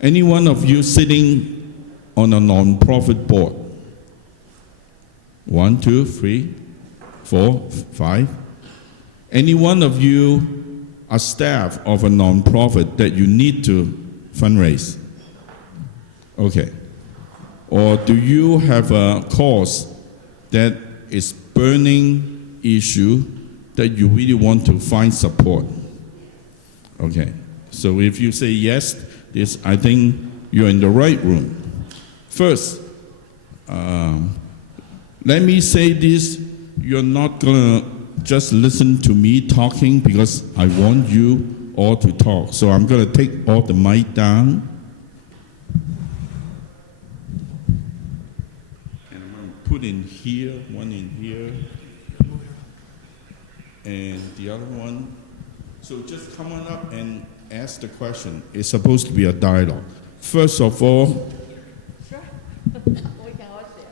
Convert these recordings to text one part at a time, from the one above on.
Any one of you sitting on a non-profit board? 1, 2, 3, 4, 5. Any one of you are staff of a non-profit that you need to fundraise? Okay. Or do you have a cause that is burning issue that you really want to find support? Okay. So if you say yes, I think you're in the right room. First, let me say this, you're not gonna just listen to me talking because I want you all to talk. So I'm gonna take all the mic down. And I'm gonna put in here, one in here, and the other one. So just come on up and ask the question. It's supposed to be a dialogue. First of all, sure. We can all share.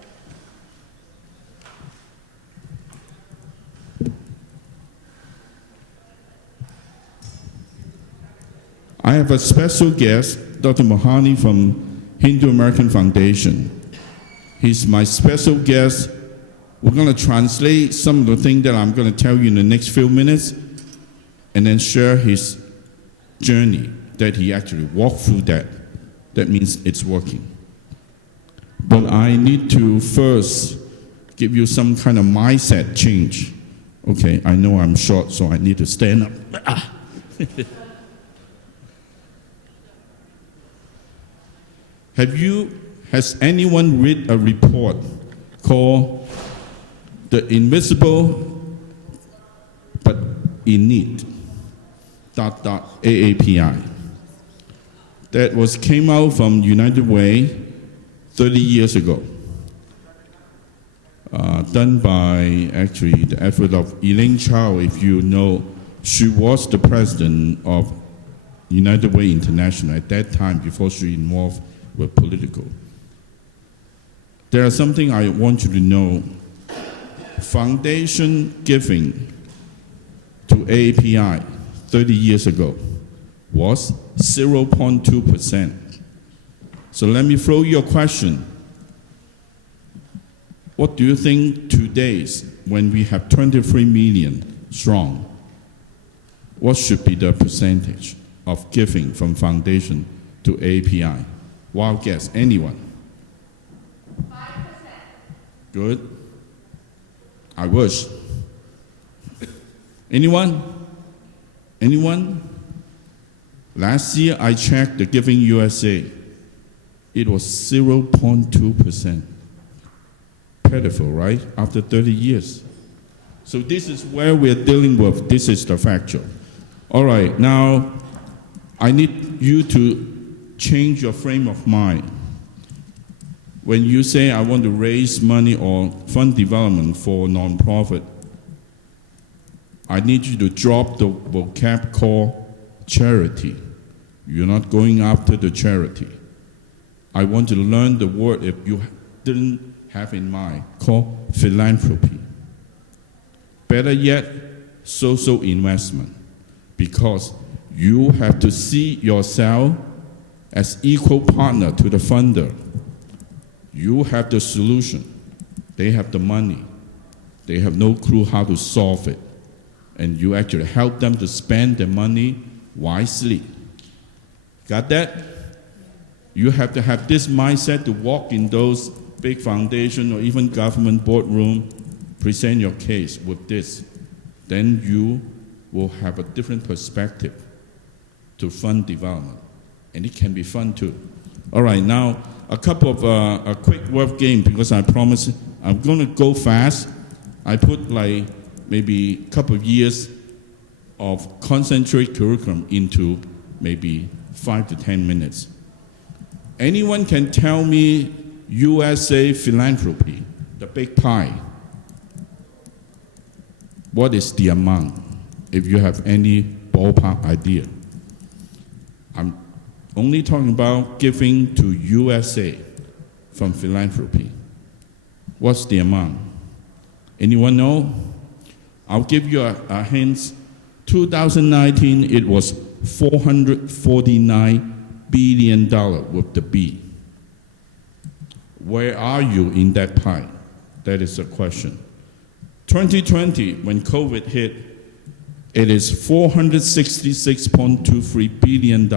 I have a special guest, Dr. Mohani from Hindu American Foundation. He's my special guest. We're going to translate some of the things that I'm going to tell you in the next few minutes and then share his journey that he actually walked through that. That means it's working. But I need to first give you some kind of mindset change. Okay, I know I'm short, so I need to stand up. Has anyone read a report called The Invisible but in Need, AAPI? That came out from United Way 30 years ago. Done by actually the effort of Elaine Chao, if you know. She was the president of United Way International at that time before she involved with political. There is something I want you to know. Foundation giving to AAPI 30 years ago was 0.2%. So let me throw you a question. What do you think today's, when we have 23 million strong, what should be the percentage of giving from foundation to AAPI? Wild guess, anyone? 5%. Good. I wish. Anyone? Anyone? Last year I checked the Giving USA. It was 0.2%. Pitiful, right? After 30 years. So this is where we're dealing with. This is the factual. All right, now I need you to change your frame of mind. When you say, I want to raise money or fund development for nonprofit, I need you to drop the vocab called charity. You're not going after the charity. I want to learn the word, if you didn't have in mind, called philanthropy. Better yet, social investment, because you have to see yourself as equal partner to the funder. You have the solution. They have the money. They have no clue how to solve it. And you actually help them to spend their money wisely. Got that? You have to have this mindset to walk in those big foundation or even government boardroom, present your case with this. Then you will have a different perspective to fund development. And it can be fun too. All right, now a couple of a quick word game, because I promise I'm going to go fast. I put like maybe a couple of years of concentrate curriculum into maybe 5 to 10 minutes. Anyone can tell me USA philanthropy, the big pie. What is the amount, if you have any ballpark idea? I'm only talking about giving to USA from philanthropy. What's the amount? Anyone know? I'll give you a hint. 2019, it was $449 billion with the B. Where are you in that pie? That is the question. 2020, when COVID hit, it is $466.23 billion.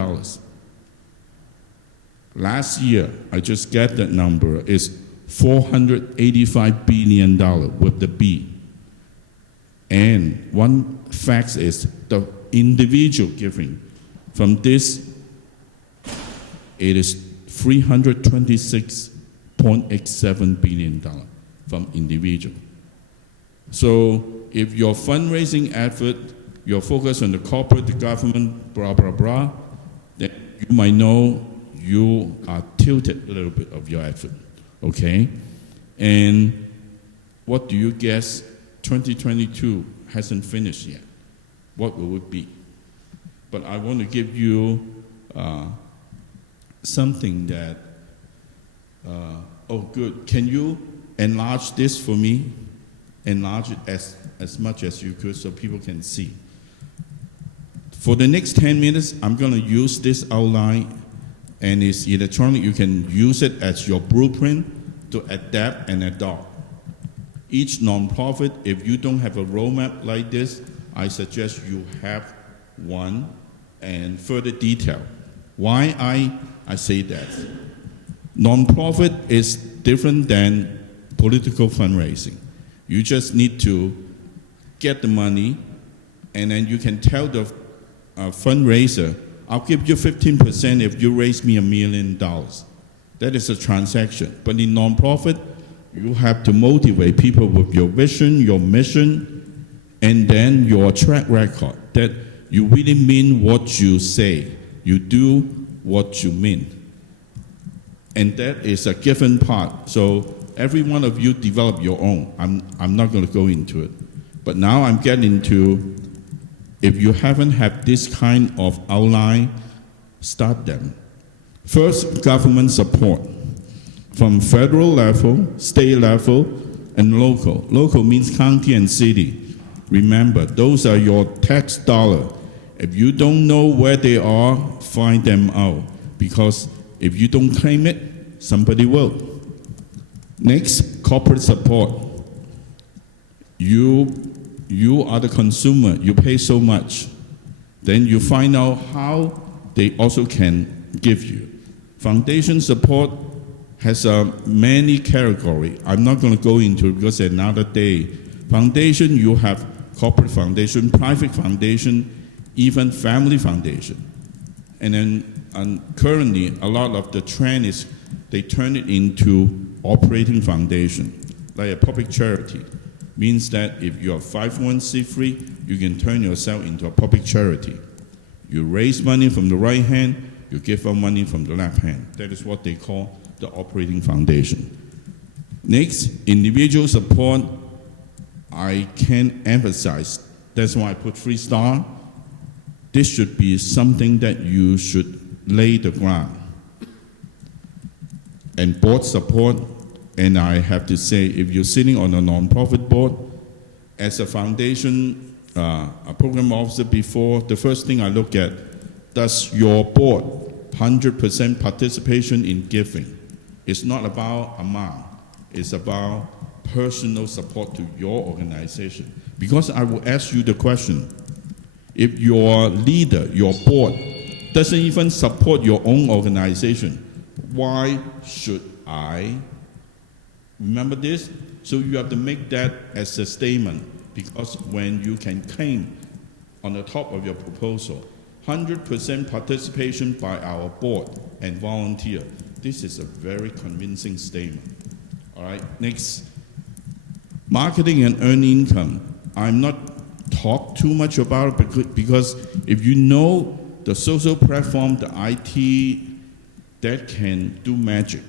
Last year, I just get that number, is $485 billion with the B. And one fact is the individual giving. From this, it is $326.87 billion from individual. So if your fundraising effort, you're focused on the corporate, the government, blah, blah, blah, then you might know you are tilted a little bit of your effort, okay? And what do you guess 2022 hasn't finished yet? What will it be? But I want to give you something that, oh good, can you enlarge this for me? Enlarge it as much as you could so people can see. For the next 10 minutes, I'm going to use this outline, and it's electronic. You can use it as your blueprint to adapt and adopt. Each nonprofit, if you don't have a roadmap like this, I suggest you have one and further detail. Why I say that? Nonprofit is different than political fundraising. You just need to get the money, and then you can tell the fundraiser, I'll give you 15% if you raise me $1 million. That is a transaction. But in nonprofit, you have to motivate people with your vision, your mission, and then your track record, that you really mean what you say. You do what you mean. And that is a given part. So every one of you develop your own. I'm not going to go into it. But now I'm getting to, if you haven't had this kind of outline, start them. First, government support. From federal level, state level, and local. Local means county and city. Remember, those are your tax dollar. If you don't know where they are, find them out. Because if you don't claim it, somebody will. Next, corporate support. You are the consumer, you pay so much. Then you find out how they also can give you. Foundation support has many categories. I'm not going to go into it because another day. Foundation, you have corporate foundation, private foundation, even family foundation. And then currently, a lot of the trend is they turn it into operating foundation, like a public charity. Means that if you're 501c3, you can turn yourself into a public charity. You raise money from the right hand, you give out money from the left hand. That is what they call the operating foundation. Next, individual support. I can't emphasize. That's why I put 3-star. This should be something that you should lay the ground. And board support, and I have to say, if you're sitting on a nonprofit board, as a foundation, a program officer before, the first thing I look at, does your board 100% participation in giving? It's not about amount, it's about personal support to your organization. Because I will ask you the question, if your leader, your board, doesn't even support your own organization, why should I? Remember this? So you have to make that as a statement, because when you can claim on the top of your proposal, 100% participation by our board and volunteer, this is a very convincing statement. All right, next. Marketing and earn income. I'm not talk too much about it because if you know the social platform, the IT, that can do magic.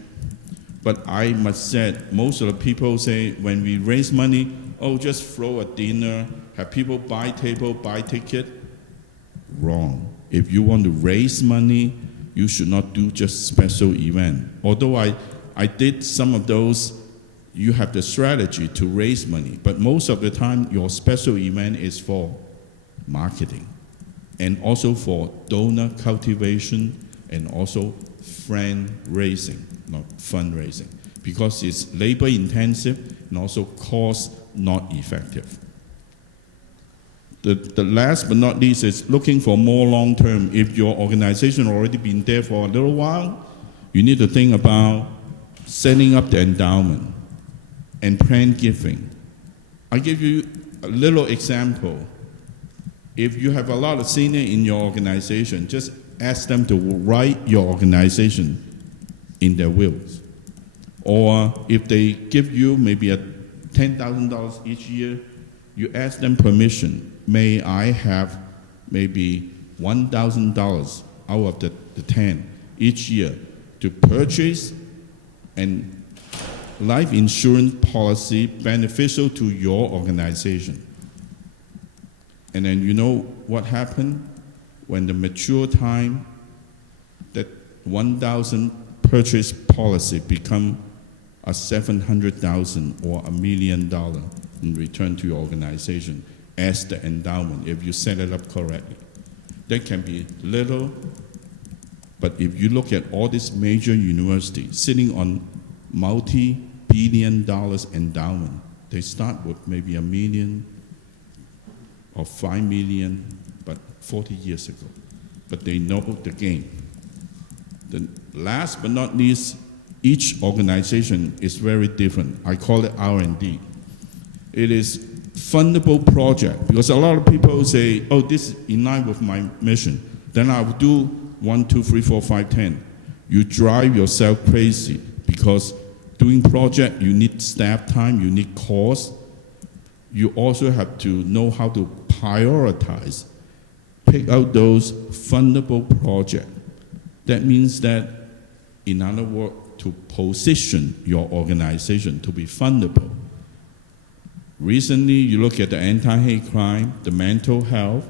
But I must say, most of the people say when we raise money, oh, just throw a dinner, have people buy table, buy ticket. Wrong. If you want to raise money, you should not do just special event. Although I did some of those, you have the strategy to raise money, but most of the time your special event is for marketing and also for donor cultivation, and also friend raising, not fundraising, because it's labor intensive and also cost not effective. The last but not least is looking for more long term. If your organization already been there for a little while, you need to think about setting up the endowment and plan giving. I give you a little example. If you have a lot of senior in your organization, just ask them to write your organization in their wills. Or if they give you maybe $10,000 each year, you ask them permission. May I have maybe $1,000 out of the 10 each year to purchase an life insurance policy beneficial to your organization? And then you know what happened? When the mature time, that 1,000 purchase policy become a 700,000 or $1 million in return to your organization as the endowment, if you set it up correctly. That can be little, but if you look at all these major universities sitting on multi-billion dollars endowment, they start with maybe $1 million or $5 million, but 40 years ago. But they know the game. The last but not least, each organization is very different. I call it R&D. It is fundable project, because a lot of people say, oh, this is in line with my mission. Then I will do 1, 2, 3, 4, 5, 10. You drive yourself crazy, because doing project, you need staff time, you need cost. You also have to know how to prioritize, pick out those fundable projects. That means that, in other words, to position your organization to be fundable. Recently, you look at the anti-hate crime, the mental health,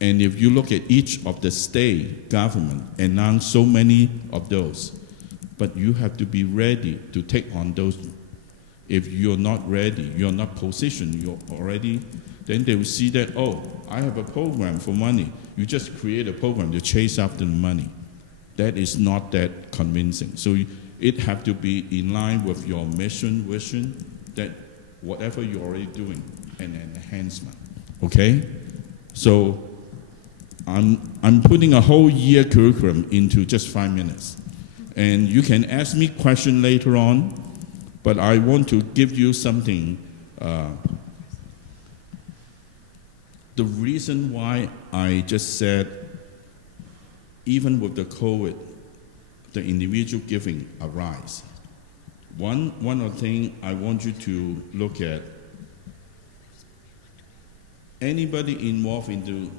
and if you look at each of the state government, announce so many of those, but you have to be ready to take on those. If you're not ready, you're not positioned, you're already, then they will see that, oh, I have a program for money. You just create a program to chase after the money. That is not that convincing. So it have to be in line with your mission, vision, that whatever you're already doing, an enhancement, okay? So I'm putting a whole year curriculum into just 5 minutes. And you can ask me questions later on, but I want to give you something. The reason why I just said, even with the COVID, the individual giving arise. One of the things I want you to look at, anybody involved into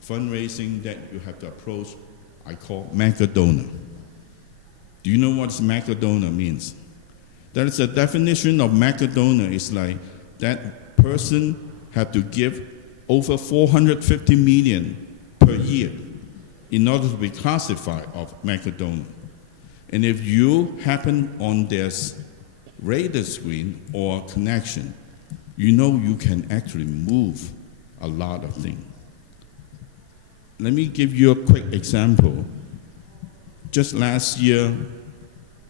fundraising that you have to approach, I call mega donor. Do you know what mega donor means? That is a definition of mega donor. Is like that person have to give over 450 million per year in order to be classified of mega donor. And if you happen on their radar screen or connection, you know you can actually move a lot of things. Let me give you a quick example. Just last year,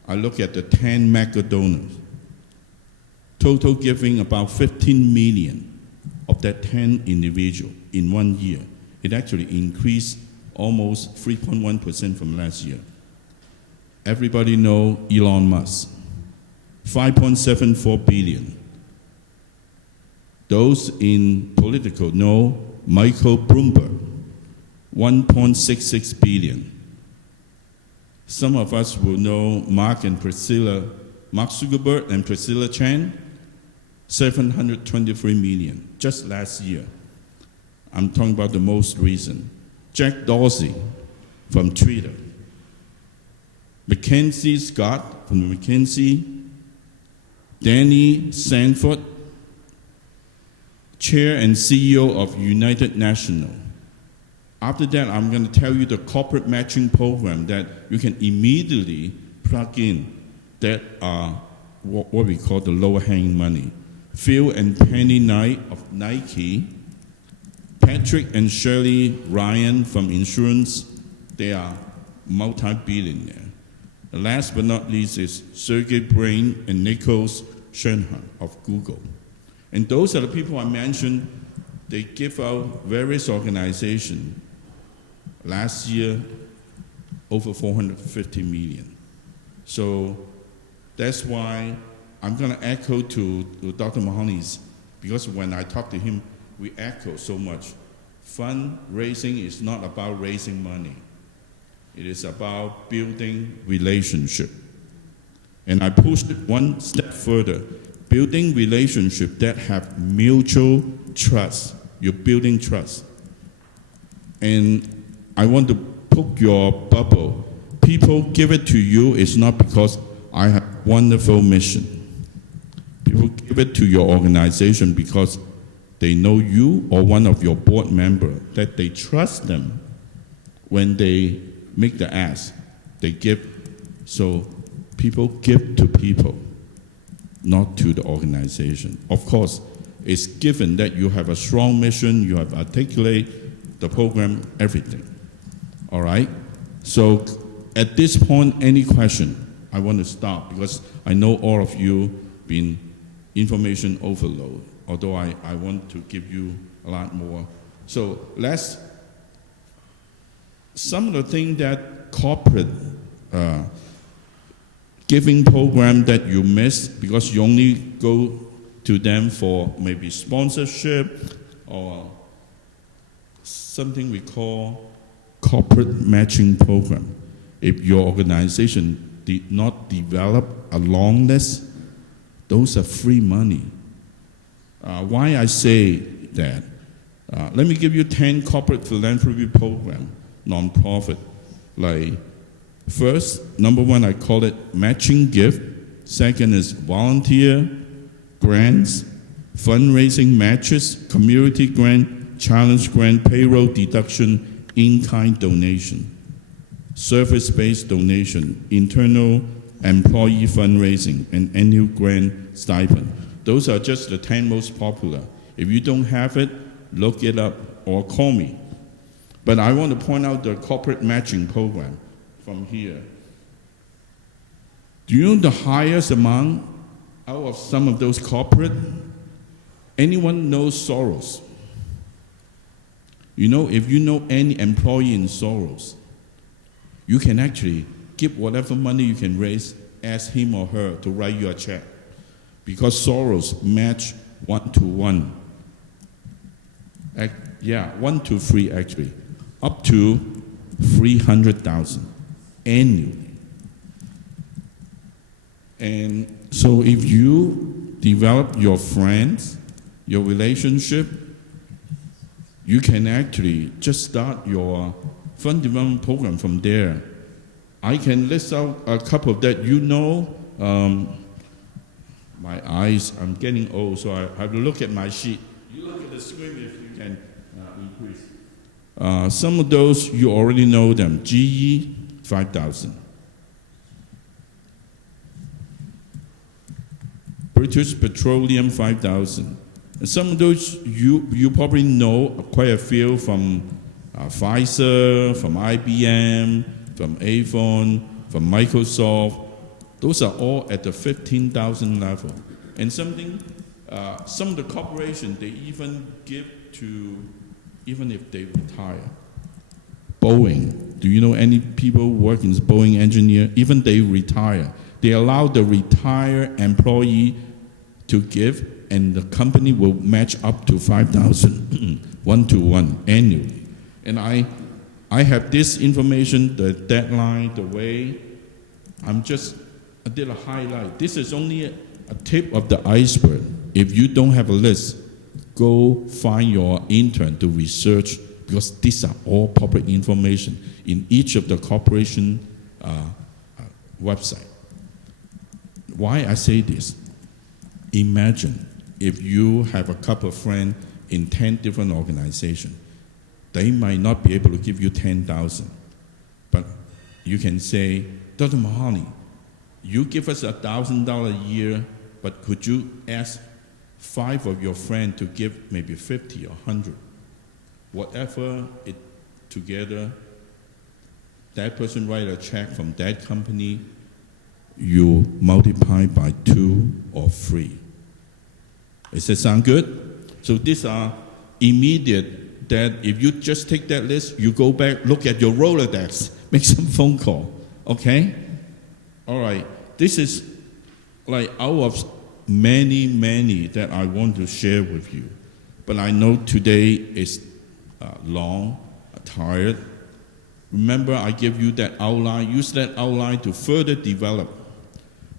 I looked at the 10 mega donors. Total giving about 15 million of that 10 individual in 1 year. It actually increased almost 3.1% from last year. Everybody know Elon Musk, 5.74 billion. Those in political know Michael Bloomberg, 1.66 billion. Some of us will know Mark Zuckerberg and Priscilla Chan, 723 million, just last year. I'm talking about the most recent. Jack Dorsey from Twitter. Mackenzie Scott from McKinsey. Danny Sanford, Chair and CEO of United National. After that, I'm going to tell you the corporate matching program that you can immediately plug in that are what we call the low-hanging money. Phil and Penny Knight of Nike, Patrick and Shirley Ryan from insurance, they are multi-billionaire. Last but not least is Sergey Brin and Nicholas Shanahan of Google. And those are the people I mentioned. They give out various organizations. Last year, over 450 million. So that's why I'm going to echo to Dr. Mahoney's, because when I talk to him, we echo so much. Fundraising is not about raising money. It is about building relationship. And I pushed it one step further. Building relationship that have mutual trust. You're building trust. And I want to poke your bubble. People give it to you is not because I have a wonderful mission. People give it to your organization because they know you or one of your board members, that they trust them when they make the ask. They give. So people give to people, not to the organization. Of course, it's given that you have a strong mission, you have articulate the program, everything. All right? So at this point, any question? I want to stop because I know all of you been information overload, although I want to give you a lot more. So some of the things that corporate giving program that you miss because you only go to them for maybe sponsorship or something we call corporate matching program. If your organization did not develop a long list, those are free money. Why I say that? Let me give you 10 corporate philanthropy program, non-profit. Like, first, number one, I call it matching gift. Second is volunteer grants, fundraising matches, community grant, challenge grant, payroll deduction, in-kind donation, service-based donation, internal employee fundraising, and annual grant stipend. Those are just the 10 most popular. If you don't have it, look it up or call me. But I want to point out the corporate matching program from here. Do you know the highest amount out of some of those corporate? Anyone knows Soros? You know, if you know any employee in Soros, you can actually give whatever money you can raise, ask him or her to write you a check. Because Soros match 1-to-1. 1-to-3 actually, up to 300,000 annually. And so if you develop your friends, your relationship, you can actually just start your fund development program from there. I can list out a couple that you know. My eyes, I'm getting old, so I have to look at my sheet. You look at the screen if you can increase. Some of those, you already know them. GE, 5,000. British Petroleum, 5,000. And some of those, you probably know quite a few from Pfizer, from IBM, from Avon, from Microsoft. Those are all at the 15,000 level. And some of the corporations, they even give to, even if they retire. Boeing, do you know any people working as Boeing engineer? Even they retire. They allow the retired employee to give, and the company will match up to 5,000, 1-to-1 annually. And I have this information, the deadline, the way. I did a highlight. This is only a tip of the iceberg. If you don't have a list, go find your intern to research, because these are all public information in each of the corporation website. Why I say this? Imagine if you have a couple of friends in 10 different organizations. They might not be able to give you 10,000, but you can say, Dr. Mahoney, you give us $1,000 a year, but could you ask 5 of your friends to give maybe 50 or 100? Whatever it together, that person write a check from that company, you multiply by 2 or 3. Does that sound good? So these are immediate, that if you just take that list, you go back, look at your Rolodex, make some phone call, okay? All right, this is like out of many that I want to share with you. But I know today is long, tired. Remember, I gave you that outline. Use that outline to further develop.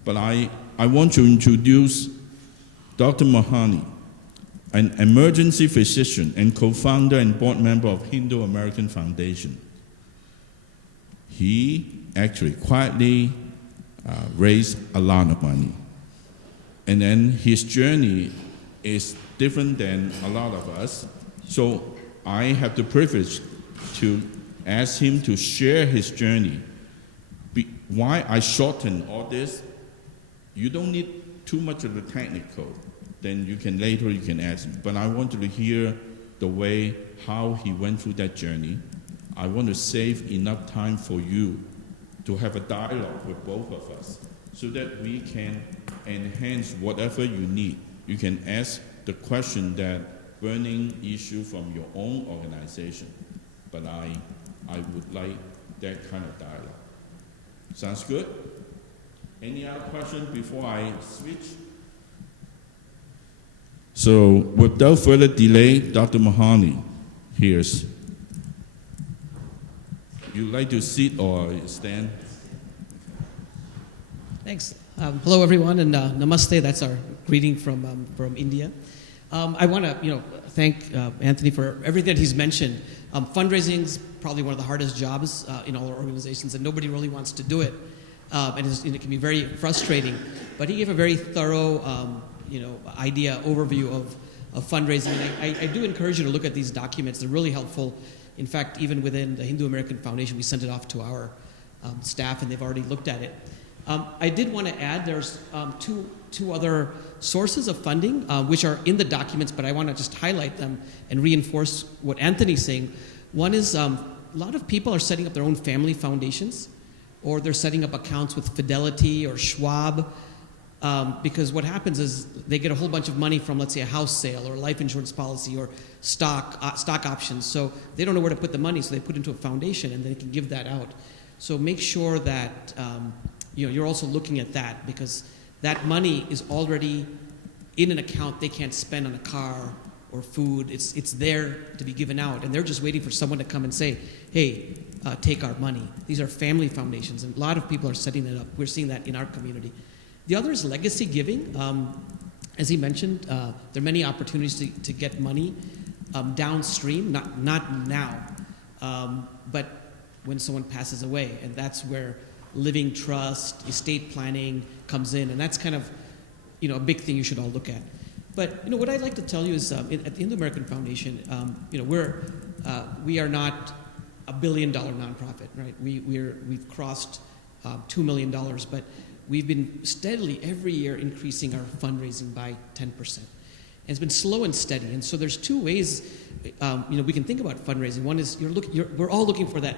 But I want to introduce Dr. Mahani, an emergency physician and co-founder and board member of Hindu American Foundation. He actually quietly raised a lot of money. And then his journey is different than a lot of us. So I have the privilege to ask him to share his journey. Why I shorten all this, you don't need too much of the technical. Then you can ask him. But I want you to hear the way how he went through that journey. I want to save enough time for you to have a dialogue with both of us so that we can enhance whatever you need. You can ask the question that burning issue from your own organization. But I would like that kind of dialogue. Sounds good? Any other questions before I switch? So without further delay, Dr. Mahani, here's. You like to sit or stand? Thanks. Hello, everyone, and namaste. That's our greeting from India. I want to, thank Anthony for everything that he's mentioned. Fundraising is probably one of the hardest jobs in all our organizations, and nobody really wants to do it. And it can be very frustrating. But he gave a very thorough, overview of fundraising. And I do encourage you to look at these documents. They're really helpful. In fact, even within the Hindu American Foundation, we sent it off to our staff, and they've already looked at it. I did want to add there's two other sources of funding which are in the documents, but I want to just highlight them and reinforce what Anthony's saying. One is a lot of people are setting up their own family foundations, or they're setting up accounts with Fidelity or Schwab, because what happens is they get a whole bunch of money from, let's say, a house sale or a life insurance policy or stock options. So they don't know where to put the money, so they put it into a foundation and they can give that out. So make sure that you're also looking at that, because that money is already in an account they can't spend on a car or food. It's there to be given out, and they're just waiting for someone to come and say, hey, take our money. These are family foundations, and a lot of people are setting that up. We're seeing that in our community. The other is legacy giving. As he mentioned, there are many opportunities to get money downstream, not now, but when someone passes away, and that's where living trust, estate planning comes in, and that's kind of a big thing you should all look at. But what I'd like to tell you is at the Hindu American Foundation, we are not a $1 billion nonprofit, right? We've crossed $2 million, but we've been steadily every year increasing our fundraising by 10%. And it's been slow and steady. And so there's two ways we can think about fundraising. One is we're all looking for that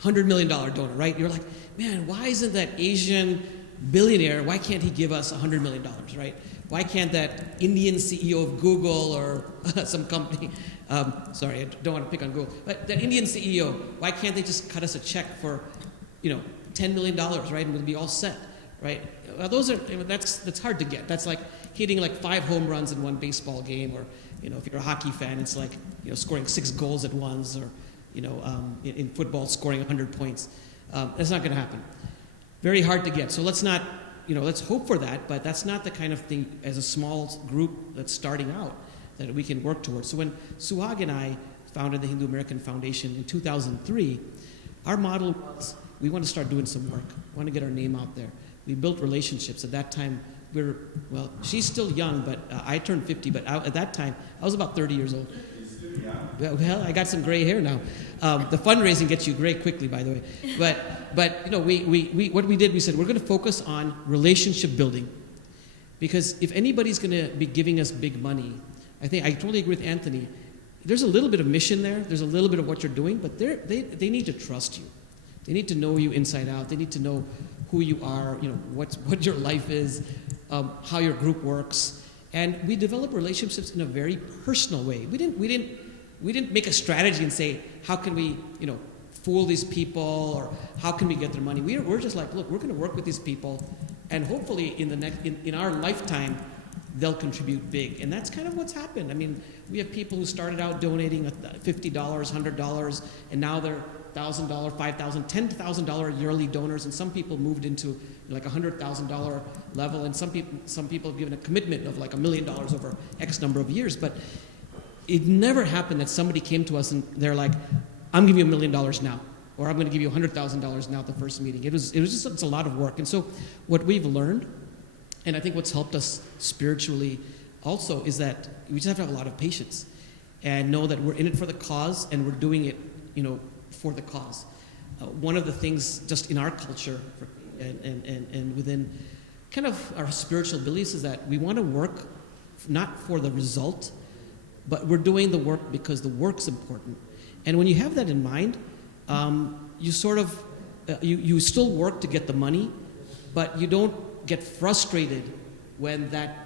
$100 million donor, right? You're like, man, why isn't that Asian billionaire, why can't he give us $100 million, right? Why can't that Indian CEO of Google or some company, sorry, I don't want to pick on Google, but that Indian CEO, why can't they just cut us a check for, $10 million, right? And we'll be all set, right? Well, that's hard to get. That's like hitting like 5 home runs in one baseball game, or, if you're a hockey fan, it's like, scoring 6 goals at once, or, in football, scoring 100 points. That's not going to happen. Very hard to get. So let's not, let's hope for that, but that's not the kind of thing as a small group that's starting out that we can work towards. So when Suhag and I founded the Hindu American Foundation in 2003, our model was we want to start doing some work. We want to get our name out there. We built relationships. At that time, she's still young, but I turned 50, but at that time, I was about 30 years old. Well, I got some gray hair now. The fundraising gets you gray quickly, by the way. But we what we did, we said we're going to focus on relationship building, because if anybody's going to be giving us big money, I totally agree with Anthony. There's a little bit of mission there. There's a little bit of what you're doing, but they need to trust you. They need to know you inside out. They need to know who you are, what your life is, how your group works. And we develop relationships in a very personal way. We didn't make a strategy and say, how can we, fool these people, or how can we get their money? We're just like, look, we're going to work with these people, and hopefully in our lifetime, they'll contribute big. And that's kind of what's happened. I mean, we have people who started out donating $50, $100, and now they're $1,000, $5,000, $10,000 yearly donors, and some people moved into like $100,000 level, and some people have given a commitment of like $1 million over X number of years. But it never happened that somebody came to us and they're like, I'm giving you $1 million now, or I'm going to give you $100,000 now at the first meeting. It's a lot of work. And so what we've learned, and I think what's helped us spiritually also, is that we just have to have a lot of patience and know that we're in it for the cause, and we're doing it, for the cause. One of the things just in our culture and within kind of our spiritual beliefs is that we want to work not for the result, but we're doing the work because the work's important. And when you have that in mind, you sort of, you still work to get the money, but you don't get frustrated when that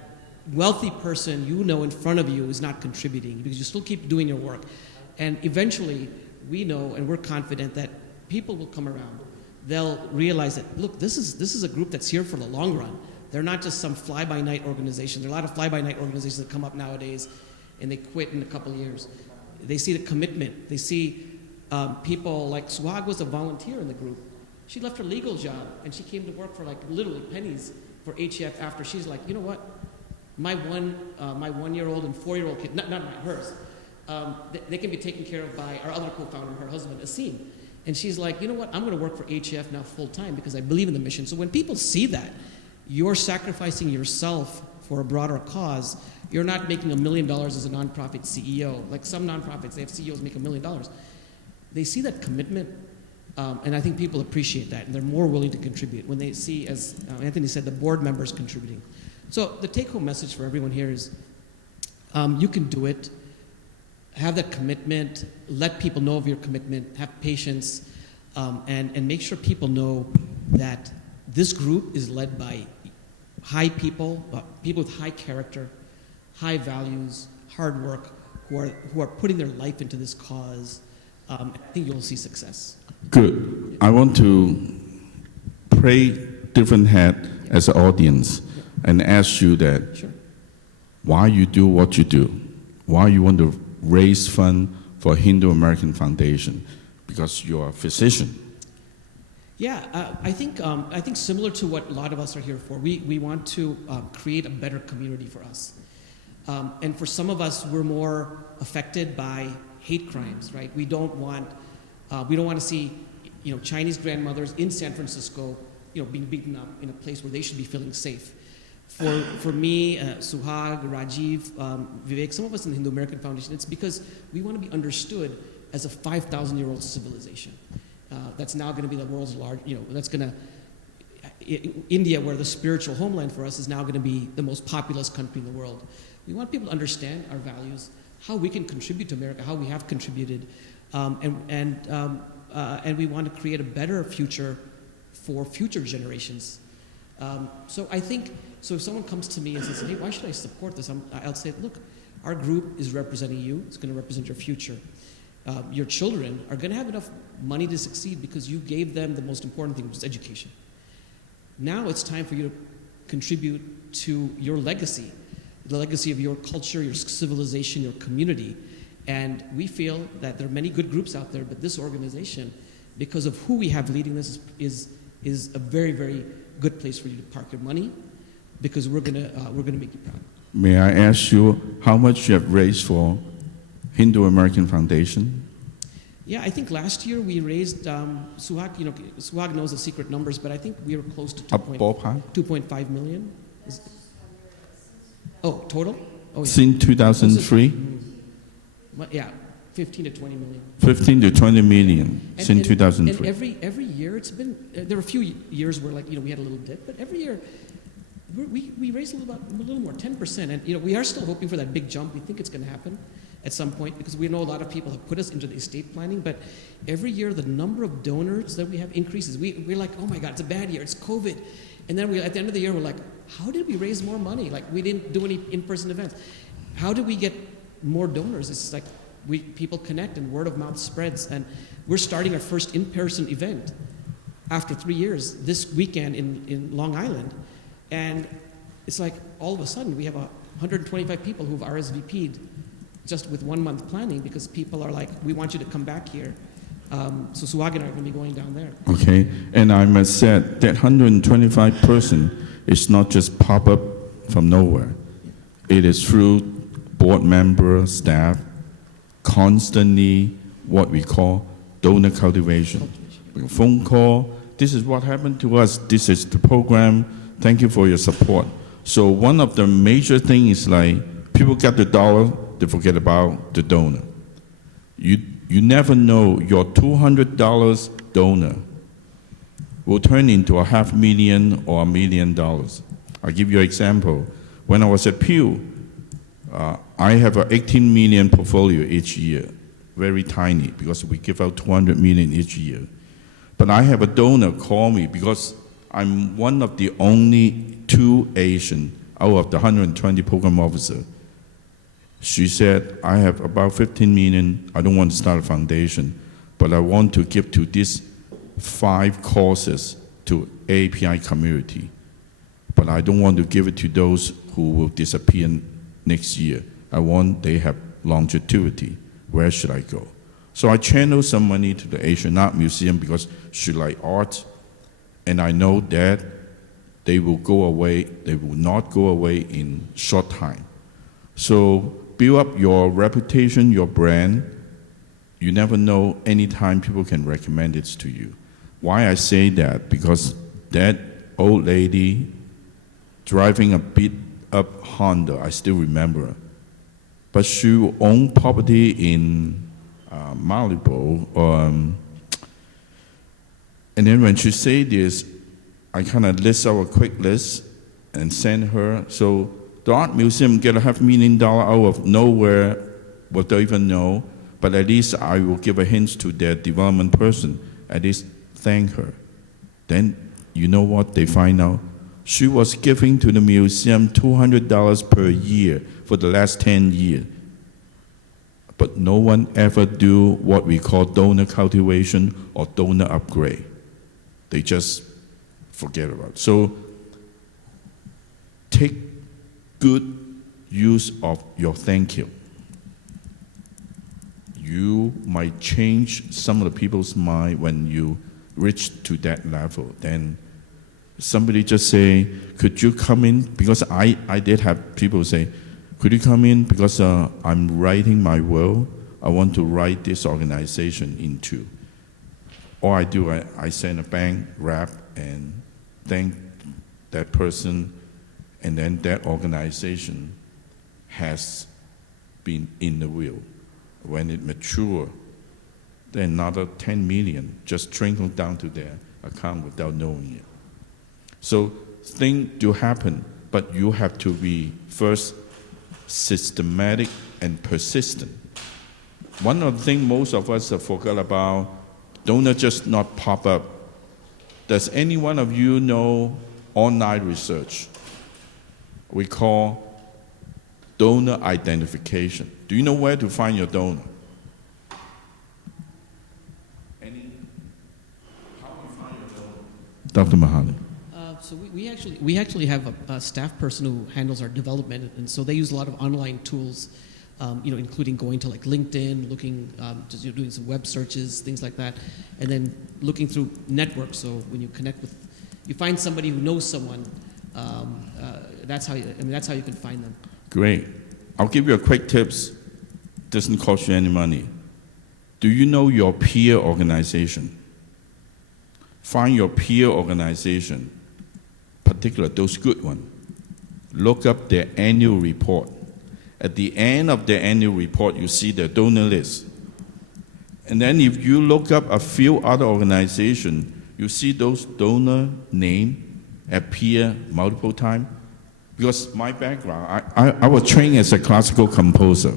wealthy person in front of you is not contributing, because you still keep doing your work. And eventually, we know and we're confident that people will come around. They'll realize that, look, this is a group that's here for the long run. They're not just some fly-by-night organization. There are a lot of fly-by-night organizations that come up nowadays, and they quit in a couple of years. They see the commitment. They see people like Suhag was a volunteer in the group. She left her legal job, and she came to work for like literally pennies for HEF after. She's like, you know what? My 1-year-old and 4-year-old kid, not hers, they can be taken care of by our other co-founder, her husband, Asim. And she's like, you know what? I'm going to work for HEF now full time because I believe in the mission. So when people see that, you're sacrificing yourself for a broader cause. You're not making $1 million as a nonprofit CEO. Like some nonprofits, they have CEOs make $1 million. They see that commitment, and I think people appreciate that, and they're more willing to contribute when they see, as Anthony said, the board members contributing. So the take-home message for everyone here is, you can do it. Have that commitment. Let people know of your commitment. Have patience, and make sure people know that this group is led by high people, people with high character, high values, hard work, who are putting their life into this cause. I think you'll see success. Good. I want to play different hat as an audience and ask you that, Sure. why you do what you do, why you want to raise fund for Hindu American Foundation, because you're a physician. Yeah, I think similar to what a lot of us are here for. We want to create a better community for us, and for some of us, we're more affected by hate crimes, right? We don't want to see, Chinese grandmothers in San Francisco, being beaten up in a place where they should be feeling safe. For me, Suhag, Rajiv, Vivek, some of us in the Hindu American Foundation, it's because we want to be understood as a 5,000-year-old civilization that's now going to be the world's India, where the spiritual homeland for us, is now going to be the most populous country in the world. We want people to understand our values, how we can contribute to America, how we have contributed, and we want to create a better future for future generations. So I think, if someone comes to me and says, hey, why should I support this? I'll say, look, our group is representing you. It's going to represent your future. Your children are going to have enough money to succeed because you gave them the most important thing, which is education. Now it's time for you to contribute to your legacy, the legacy of your culture, your civilization, your community. And we feel that there are many good groups out there, but this organization, because of who we have leading this, is a very, very good place for you to park your money, because we're gonna make you proud. May I ask you how much you have raised for Hindu American Foundation? Yeah, I think last year we raised, Suhag knows the secret numbers, but I think we were close to Ballpark? 2.5 million. Total? Oh, yeah. Since 2003? Yeah, 15 to 20 million. 15 to 20 million since 2003. And every year it's been, there were a few years where we had a little dip, but every year we raised a little more, 10%. And we are still hoping for that big jump. We think it's going to happen. at some point, because we know a lot of people have put us into the estate planning, but every year the number of donors that we have increases. We're like, oh my God, it's a bad year, it's COVID. And then at the end of the year, we're like, how did we raise more money? Like, we didn't do any in-person events. How did we get more donors? It's like people connect and word of mouth spreads. And we're starting our first in-person event after 3 years this weekend in Long Island. And it's like all of a sudden we have 125 people who've RSVP'd just with 1 month planning, because people are like, we want you to come back here. So Suwag and I are going to be going down there. Okay, and I must say that 125 person is not just pop up from nowhere. It is through board member, staff, constantly what we call donor cultivation. Phone call, this is what happened to us, this is the program, thank you for your support. So one of the major things is like, people get the dollar, they forget about the donor. You never know, your $200 donor will turn into $500,000 or $1 million. I'll give you an example. When I was at Pew, I have an 18 million portfolio each year, very tiny, because we give out 200 million each year. But I have a donor call me because I'm one of the only 2 Asian out of the 120 program officers. She said, I have about 15 million, I don't want to start a foundation, but I want to give to these 5 causes to API community. But I don't want to give it to those who will disappear next year. I want they have longevity. Where should I go? So I channel some money to the Asian Art Museum because she like art, and I know that they will go away, they will not go away in short time. So build up your reputation, your brand. You never know, anytime people can recommend it to you. Why I say that? Because that old lady driving a beat up Honda, I still remember her. But she owned property in Malibu. And then when she said this, I kind of list out a quick list and send her. So the art museum get $500,000 out of nowhere, what they even know, but at least I will give a hint to their development person, at least thank her. Then, you know what they find out? She was giving to the museum $200 per year for the last 10 years. But no one ever do what we call donor cultivation or donor upgrade. They just forget about it. So take good use of your thank you. You might change some of the people's mind when you reach to that level. Then somebody just say, could you come in? Because I did have people say, could you come in because I'm writing my will. I want to write this organization into. All I do, I send a bank wrap and thank that person, and then that organization has been in the will. When it mature, then another 10 million just trickle down to their account without knowing it. So things do happen, but you have to be first systematic and persistent. One of the things most of us have forgot about, donor just not pop up. Does any one of you know online research? We call donor identification. Do you know where to find your donor? How do you find your donor? Dr. Mahali. So we actually have a staff person who handles our development, and so they use a lot of online tools, including going to like LinkedIn, looking, doing some web searches, things like that, and then looking through networks. So when you connect with, you find somebody who knows someone. That's how you can find them. Great. I'll give you a quick tips. Doesn't cost you any money. Do you know your peer organization? Find your peer organization, particularly those good ones. Look up their annual report. At the end of the annual report, you see the donor list. And then if you look up a few other organizations, you see those donor name appear multiple times. Because my background, I was trained as a classical composer.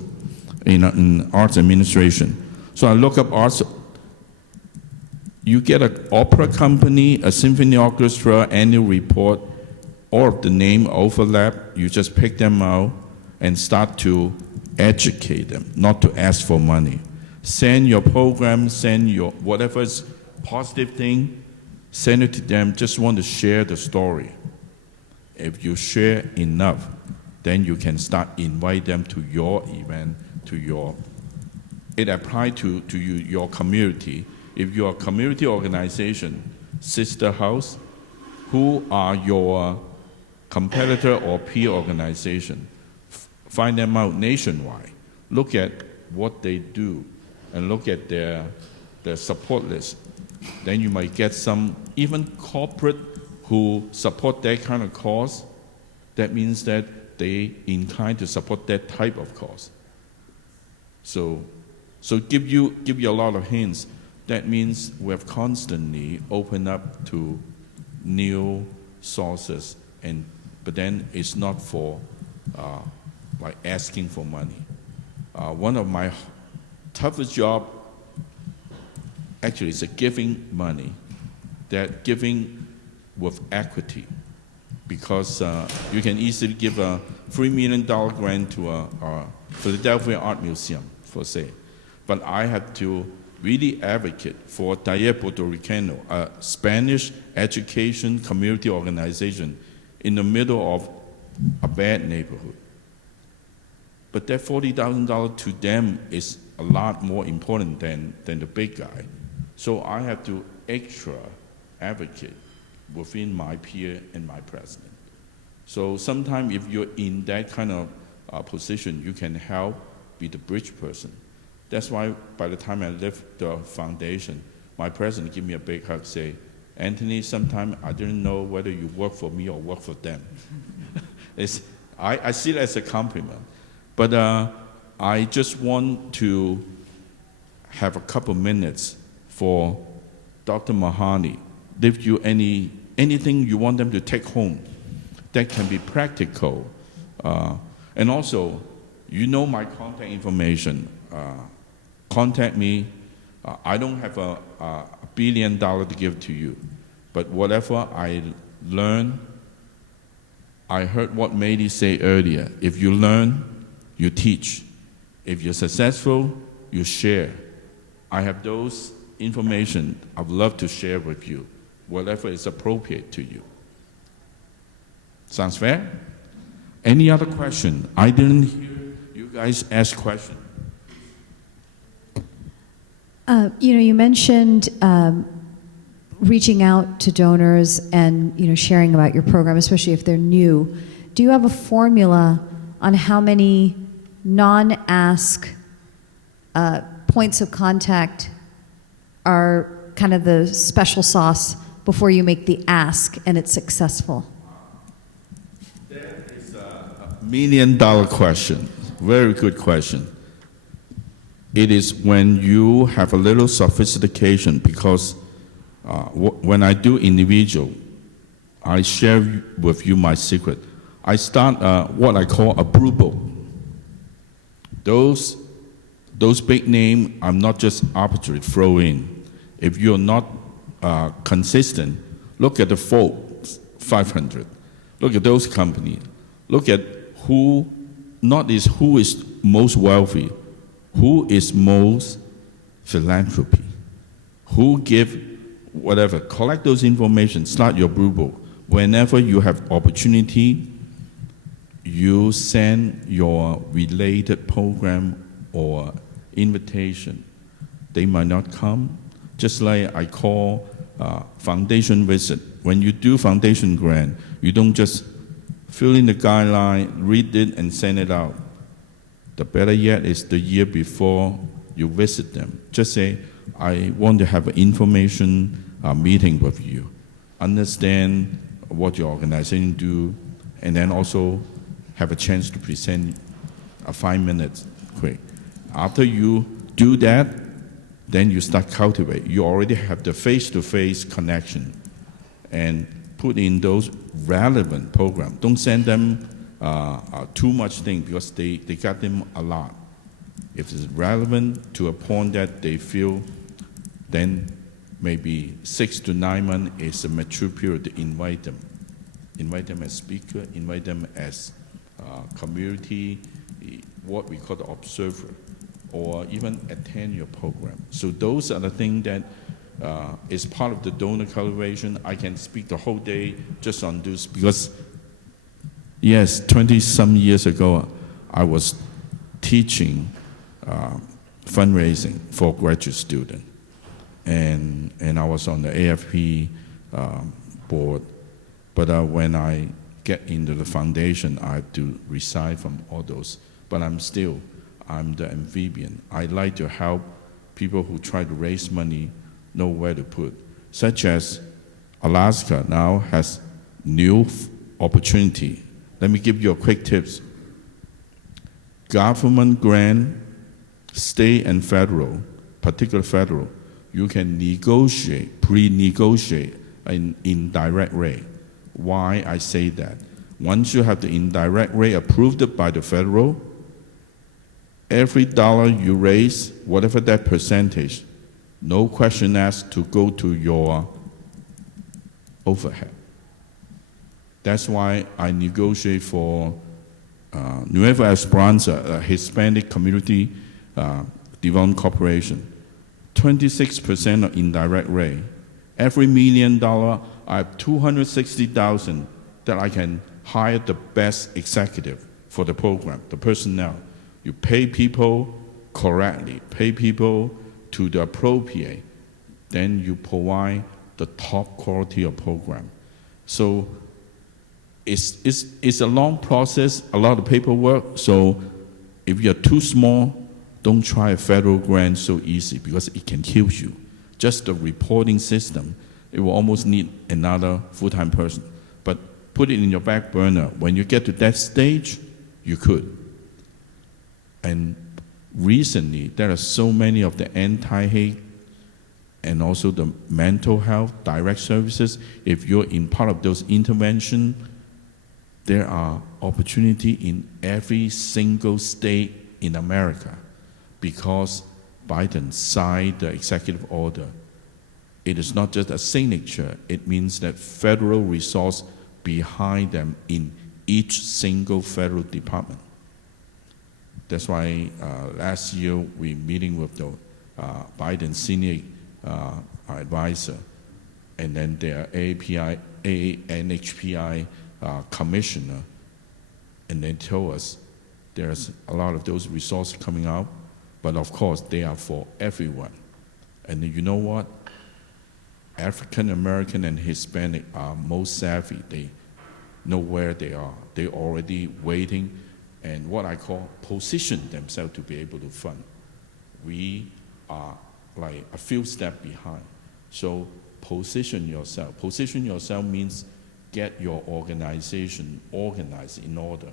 in arts administration. So I look up arts. You get an opera company, a symphony orchestra, annual report, all of the name overlap. You just pick them out and start to educate them, not to ask for money. Send your program, send your whatever's positive thing, send it to them. Just want to share the story. If you share enough, then you can start invite them to your event, to your. It applies to you, your community. If you're a community organization, sister house, who are your competitor or peer organization? Find them out nationwide. Look at what they do and look at their support list. Then you might get some, even corporate who support that kind of cause. That means that they inclined to support that type of cause. So give you a lot of hints. That means we have constantly opened up to new sources, but then it's not for like asking for money. One of my toughest job actually is giving money, that giving with equity, because you can easily give a $3 million grant to a Philadelphia Art Museum, for say, but I have to really advocate for Taller Puerto Ricano, a Spanish education community organization in the middle of a bad neighborhood. But that $40,000 to them is a lot more important than the big guy. So I have to extra advocate within my peer and my president. So sometimes if you're in that kind of position, you can help be the bridge person. That's why by the time I left the foundation, my president gave me a big hug, say, Anthony, sometimes I didn't know whether you work for me or work for them. I see it as a compliment. But I just want to have a couple minutes for Dr. Mahoney. Give you anything you want them to take home that can be practical. And also, you know my contact information. Contact me. I don't have a $1 billion to give to you, but whatever I learn, I heard what Mady say earlier. If you learn, you teach. If you're successful, you share. I have those information I'd love to share with you, whatever is appropriate to you. Sounds fair? Any other question? I didn't hear you guys ask questions. You mentioned reaching out to donors and sharing about your program, especially if they're new. Do you have a formula on how many non-ask points of contact are kind of the special sauce before you make the ask and it's successful? That is a $1 million question. Very good question. It is when you have a little sophistication, because when I do individual, I share with you my secret. I start what I call a blue book. Those big names, I'm not just arbitrary throw in. If you're not consistent, look at the Forbes 500. Look at those companies. Look at who is most wealthy, who is most philanthropy, who give whatever. Collect those information, start your blue book. Whenever you have opportunity, you send your related program or invitation. They might not come. Just like I call foundation visit. When you do foundation grant, you don't just fill in the guideline, read it, and send it out. The better yet is the year before you visit them. Just say, I want to have an information meeting with you. Understand what your organization do, and then also have a chance to present 5 minutes quick. After you do that, then you start cultivate. You already have the face-to-face connection, and put in those relevant programs. Don't send them too much thing because they got them a lot. If it's relevant to a point that they feel, then maybe 6 to 9 months is a mature period to invite them. Invite them as speaker, invite them as community, what we call the observer, or even attend your program. So those are the things that is part of the donor cultivation. I can speak the whole day just on this because, yes, 20-some years ago, I was teaching fundraising for graduate students. And I was on the AFP board. But when I get into the foundation, I have to resign from all those. But I'm the amphibian. I like to help people who try to raise money know where to put. Such as Alaska now has new opportunity. Let me give you a quick tips. Government grant, state and federal, particular federal, you can negotiate, pre-negotiate an indirect rate. Why I say that? Once you have the indirect rate approved by the federal, every dollar you raise, whatever that percentage, no question asked to go to your overhead. That's why I negotiate for Nueva Esperanza, a Hispanic community development corporation. 26% of indirect rate. Every $1 million, I have 260,000 that I can hire the best executive for the program, the personnel. You pay people correctly, pay people to the appropriate, then you provide the top quality of program. So it's a long process, a lot of paperwork. So if you're too small, don't try a federal grant so easy because it can kill you. Just the reporting system, it will almost need another full-time person. But put it in your back burner. When you get to that stage, you could. And recently, there are so many of the anti-hate and also the mental health direct services. If you're in part of those interventions, there are opportunity in every single state in America. Because Biden signed the executive order, it is not just a signature, it means that federal resource behind them in each single federal department. That's why last year we meeting with the Biden senior advisor and then their NHPI commissioner, and they told us there's a lot of those resources coming out. But of course, they are for everyone. And you know what? African American and Hispanic are most savvy. They know where they are. They're already waiting and what I call position themselves to be able to fund. We are like a few steps behind. So position yourself. Position yourself means get your organization organized in order.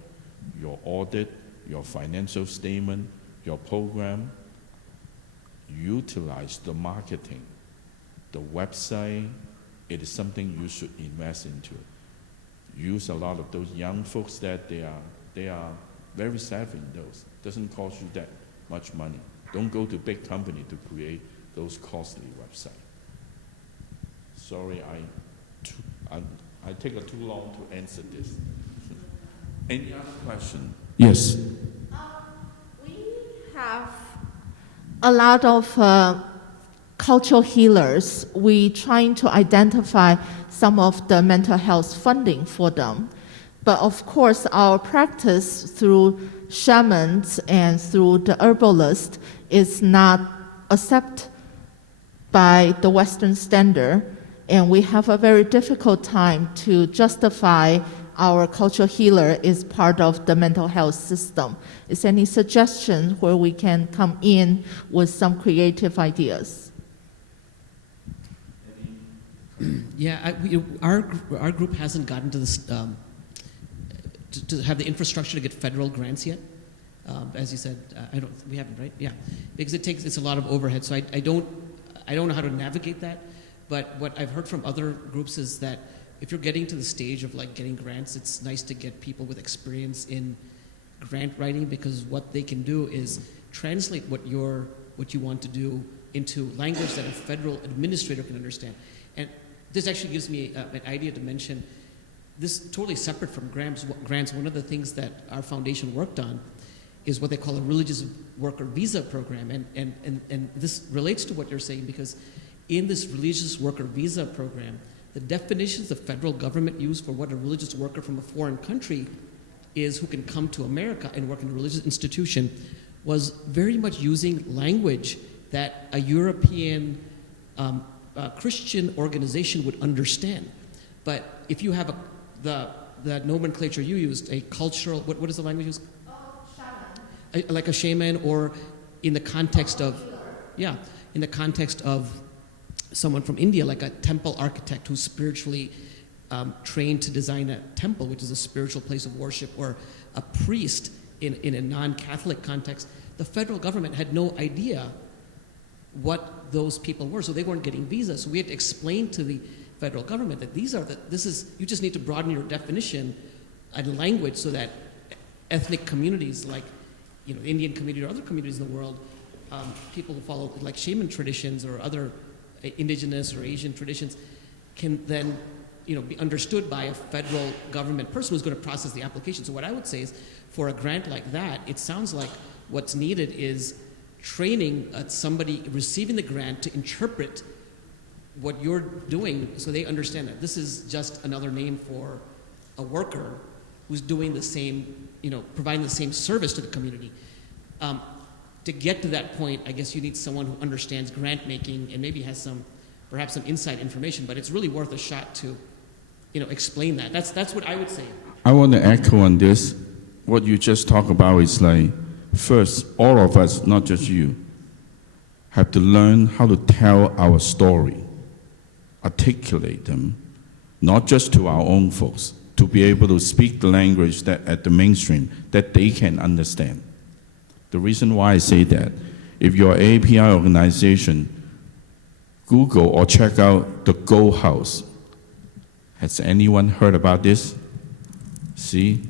Your audit, your financial statement, your program, utilize the marketing, the website. It is something you should invest into. Use a lot of those young folks that they are very savvy in those. Doesn't cost you that much money. Don't go to big company to create those costly websites. Sorry, I take too long to answer this. Any other question? Yes. We have a lot of cultural healers. We trying to identify some of the mental health funding for them. But of course, our practice through shamans and through the herbalist is not accepted by the Western standard. And we have a very difficult time to justify our cultural healer is part of the mental health system. Is any suggestion where we can come in with some creative ideas? Yeah, our group hasn't gotten to this to have the infrastructure to get federal grants yet. As you said, we haven't, right? Yeah, because it's a lot of overhead. So I don't know how to navigate that. But what I've heard from other groups is that if you're getting to the stage of like getting grants, it's nice to get people with experience in grant writing, because what they can do is translate what you want to do into language that a federal administrator can understand. And this actually gives me an idea to mention. This is totally separate from grants. One of the things that our foundation worked on is what they call a religious worker visa program. And this relates to what you're saying, because in this religious worker visa program, the definitions the federal government used for what a religious worker from a foreign country is who can come to America and work in a religious institution was very much using language that a European Christian organization would understand. But if you have the nomenclature you used, a cultural, what is the language used? Shaman. Like a shaman, or in the context of, in the context of someone from India, like a temple architect who's spiritually trained to design a temple, which is a spiritual place of worship, or a priest in a non-Catholic context. The federal government had no idea what those people were, so they weren't getting visas. So we had to explain to the federal government that you just need to broaden your definition and language so that ethnic communities like, the Indian community or other communities in the world, people who follow like shaman traditions or other indigenous or Asian traditions, can then be understood by a federal government person who's going to process the application. So what I would say is, for a grant like that, it sounds like what's needed is training somebody receiving the grant to interpret what you're doing so they understand that this is just another name for a worker who's doing the same, providing the same service to the community. To get to that point, I guess you need someone who understands grant making and maybe has perhaps some inside information, but it's really worth a shot to, explain that. That's what I would say. I want to echo on this. What you just talked about is like, first, all of us, not just you, have to learn how to tell our story, articulate them, not just to our own folks, to be able to speak the language that at the mainstream that they can understand. The reason why I say that, if you're an API organization, Google or check out the Go House. Has anyone heard about this? See?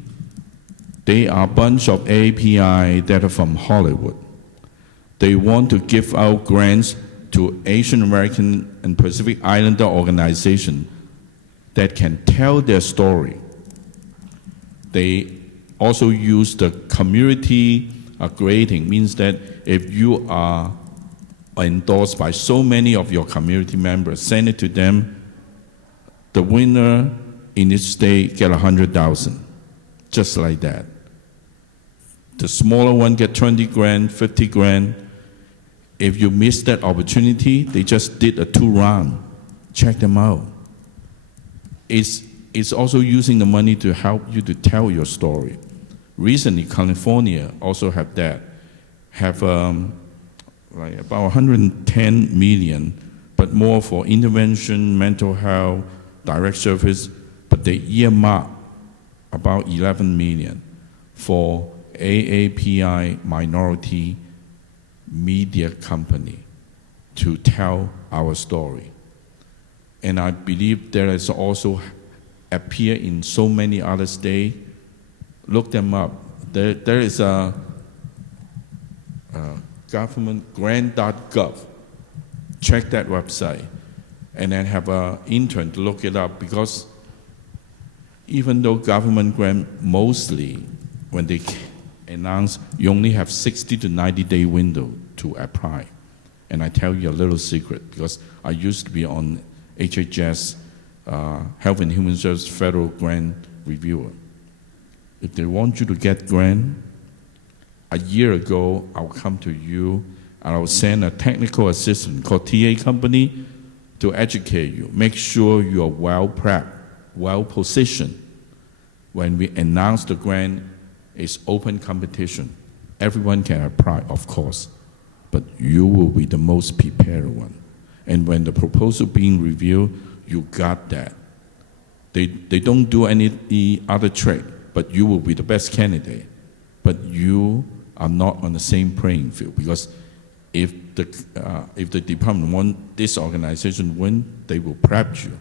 They are a bunch of API that are from Hollywood. They want to give out grants to Asian American and Pacific Islander organizations that can tell their story. They also use the community grading, means that if you are endorsed by so many of your community members, send it to them. The winner in each state get 100,000, just like that. The smaller one get 20 grand, 50 grand. If you miss that opportunity, they just did a 2-round. Check them out. It's also using the money to help you to tell your story. Recently, California also have like about 110 million, but more for intervention, mental health, direct service, but they earmark about 11 million for AAPI minority media company to tell our story. And I believe there is also appear in so many other states. Look them up. There is a government grant.gov. Check that website and then have an intern to look it up, because even though government grant mostly, when they announce, you only have 60 to 90-day window to apply. And I tell you a little secret, because I used to be on HHS, Health and Human Services Federal Grant Reviewer. If they want you to get grant, a year ago, I'll come to you and I'll send a technical assistant called TA company to educate you. Make sure you are well prepped, well positioned. When we announce the grant, it's open competition. Everyone can apply, of course, but you will be the most prepared one. And when the proposal being reviewed, you got that. They don't do any other trick, but you will be the best candidate. But you are not on the same playing field, because if the department want this organization win, they will prep you.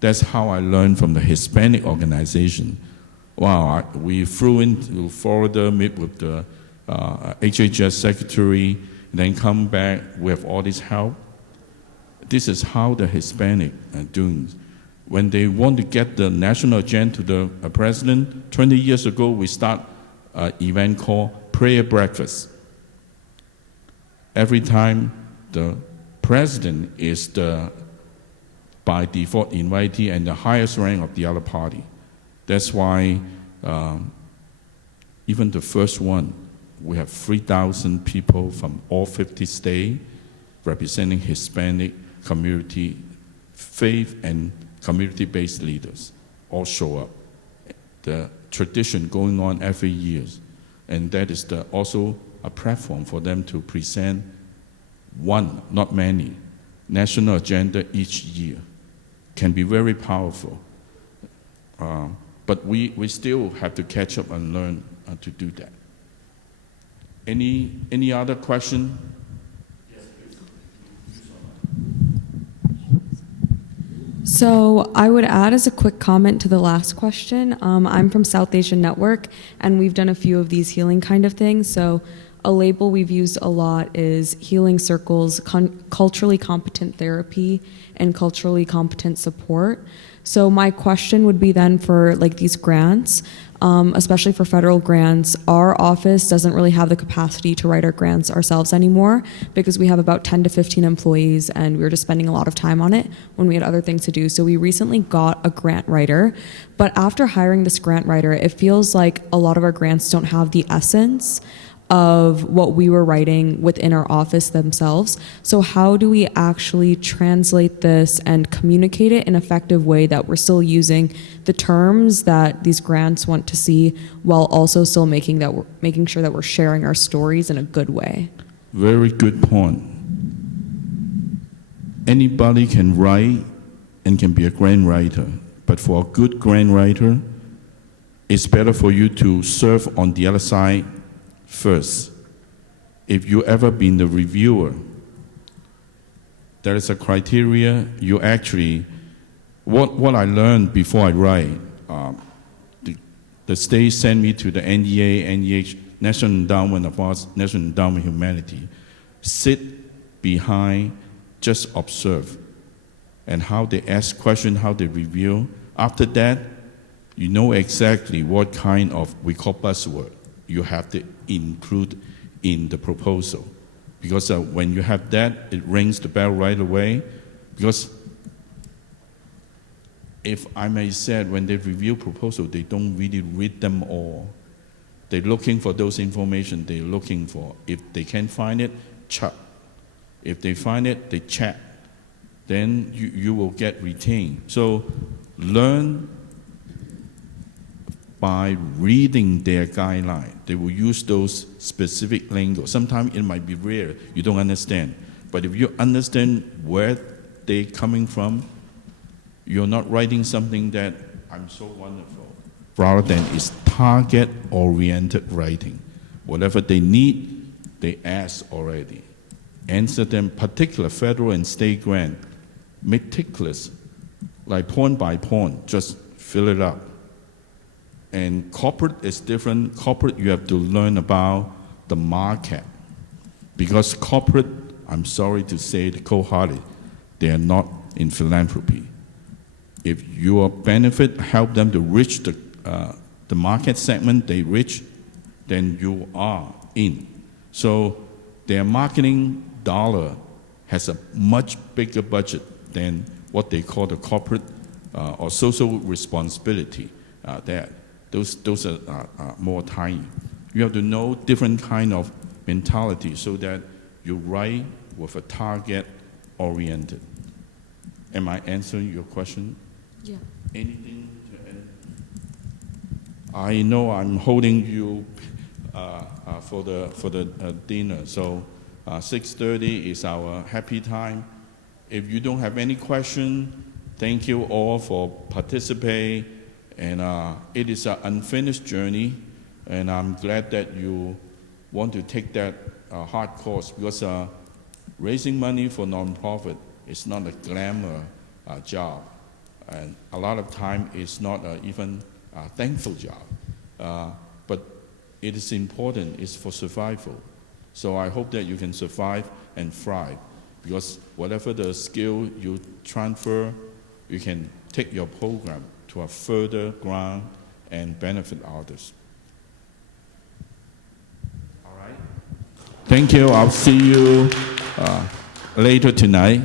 That's how I learned from the Hispanic organization. Wow, we flew into Florida, meet with the HHS secretary, and then come back with all this help. This is how the Hispanic are doing. When they want to get the national agenda to the president, 20 years ago, we start an event called Prayer Breakfast. Every time the president is the, by default, invitee and the highest rank of the other party. That's why even the first one, we have 3,000 people from all 50 states representing Hispanic community, faith and community-based leaders all show up. The tradition going on every year, and that is also a platform for them to present one, not many, national agenda each year. Can be very powerful. But we still have to catch up and learn to do that. Any other question? So I would add as a quick comment to the last question, I'm from South Asian Network, and we've done a few of these healing kind of things. So a label we've used a lot is healing circles, culturally competent therapy, and culturally competent support. So my question would be then for like these grants, especially for federal grants, our office doesn't really have the capacity to write our grants ourselves anymore because we have about 10 to 15 employees and we were just spending a lot of time on it when we had other things to do. So we recently got a grant writer, but after hiring this grant writer, it feels like a lot of our grants don't have the essence of what we were writing within our office themselves. So how do we actually translate this and communicate it in an effective way that we're still using the terms that these grants want to see while also still making sure that we're sharing our stories in a good way? Very good point. Anybody can write and can be a grant writer, but for a good grant writer, it's better for you to serve on the other side first. If you ever been the reviewer, there is a criteria. You actually, what I learned before I write, the state sent me to the NEH, National Endowment of Arts, National Endowment of Humanity. Sit behind, just observe, and how they ask questions, how they review. After that, you know exactly what kind of, we call buzzword, you have to include in the proposal. Because when you have that, it rings the bell right away. Because if I may say, when they review proposal, they don't really read them all. They're looking for those information they're looking for. If they can't find it, check. If they find it, they check. Then you will get retained. So learn by reading their guideline. They will use those specific lingo. Sometimes it might be rare, you don't understand. But if you understand where they're coming from, you're not writing something that I'm so wonderful. Rather than it's target-oriented writing. Whatever they need, they ask already. Answer them, particular federal and state grant, meticulous, like point by point, just fill it up. And corporate is different. Corporate, you have to learn about the market. Because corporate, I'm sorry to say, the cold-hearted, they are not in philanthropy. If your benefit help them to reach the market segment they reach, then you are in. So their marketing dollar has a much bigger budget than what they call the corporate or social responsibility there. Those are more tiny. You have to know different kind of mentality so that you write with a target oriented. Am I answering your question? Yeah. Anything to add? I know I'm holding you for the dinner, so 6:30 is our happy time. If you don't have any question, thank you all for participating. And it is an unfinished journey, and I'm glad that you want to take that hard course because raising money for nonprofit is not a glamour job, and a lot of time it's not even a thankful job. But it is important, it's for survival. So I hope that you can survive and thrive, because whatever the skill you transfer, you can take your program to a further ground and benefit others. All right. Thank you. I'll see you later tonight.